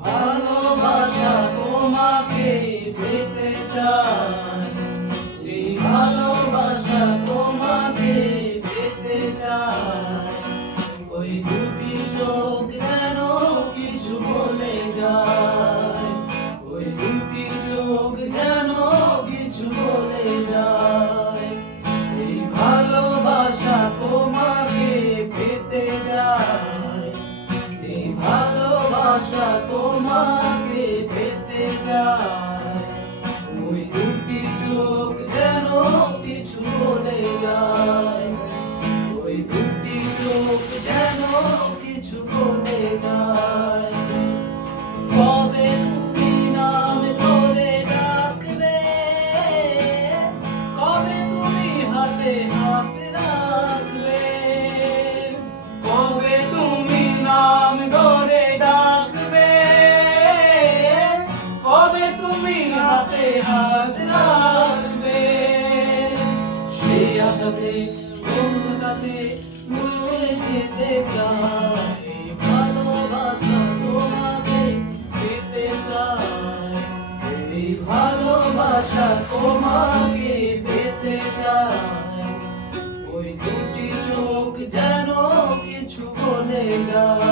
ভালোবাসা তোমাকে পেতে চাই, এই ভালোবাসা তোমাকে পেতে চাই। ওই দুটি চোখ যেন কিছু বলে যায়, ওই দুটি চোখ যেন কিছু বলে যায়। এই ভালোবাসা তোমাকে পেতে চাই, এই ভালোবাসা তোমাকে পেতে চাই। ওই দুটি চোখ যেন কিছু বলে যায়, ওই দুটি চোখ যেন কিছু বলে যায়। কবে তুমি নাম ধরে ডাকবে, কবে তুমি হাতে হাত রাখবে, কবে তুমি নাম ধরে ডাকবে, কবে তুমি হাতে হাত রাখবে। সেই আশাতে তোমার মুড়ে যেতে চাই, ভালোবাসা তোমাকে পেতে চাই, এই ভালোবাসা তোমাকে পেতে চাই। ওই দুটি চোখ যেন কিছু বলে যায়।